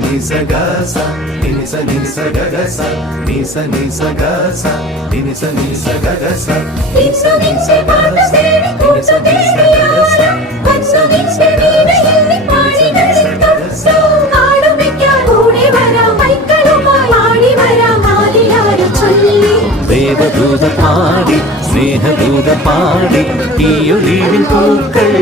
ni sa ga sa ni sa ga ga sa ni sa ga sa ni sa ga ga sa വിൻസുവിൻസെ പാട്ട് തേടി കൂട്ടു തേടിയാലും വൻസുവിൻസെ വീണയിൽ പാടികളിൽ ആടുമിക്കാൻ ഓടി വരാം മൈക്കളുമായി ആടി വരാം ആദിയാര് ചൊല്ലി ദേവദൂത പാടി സ്നേഹദൂത പാടി ഈ ഒലിവിൻ പൂക്കൾ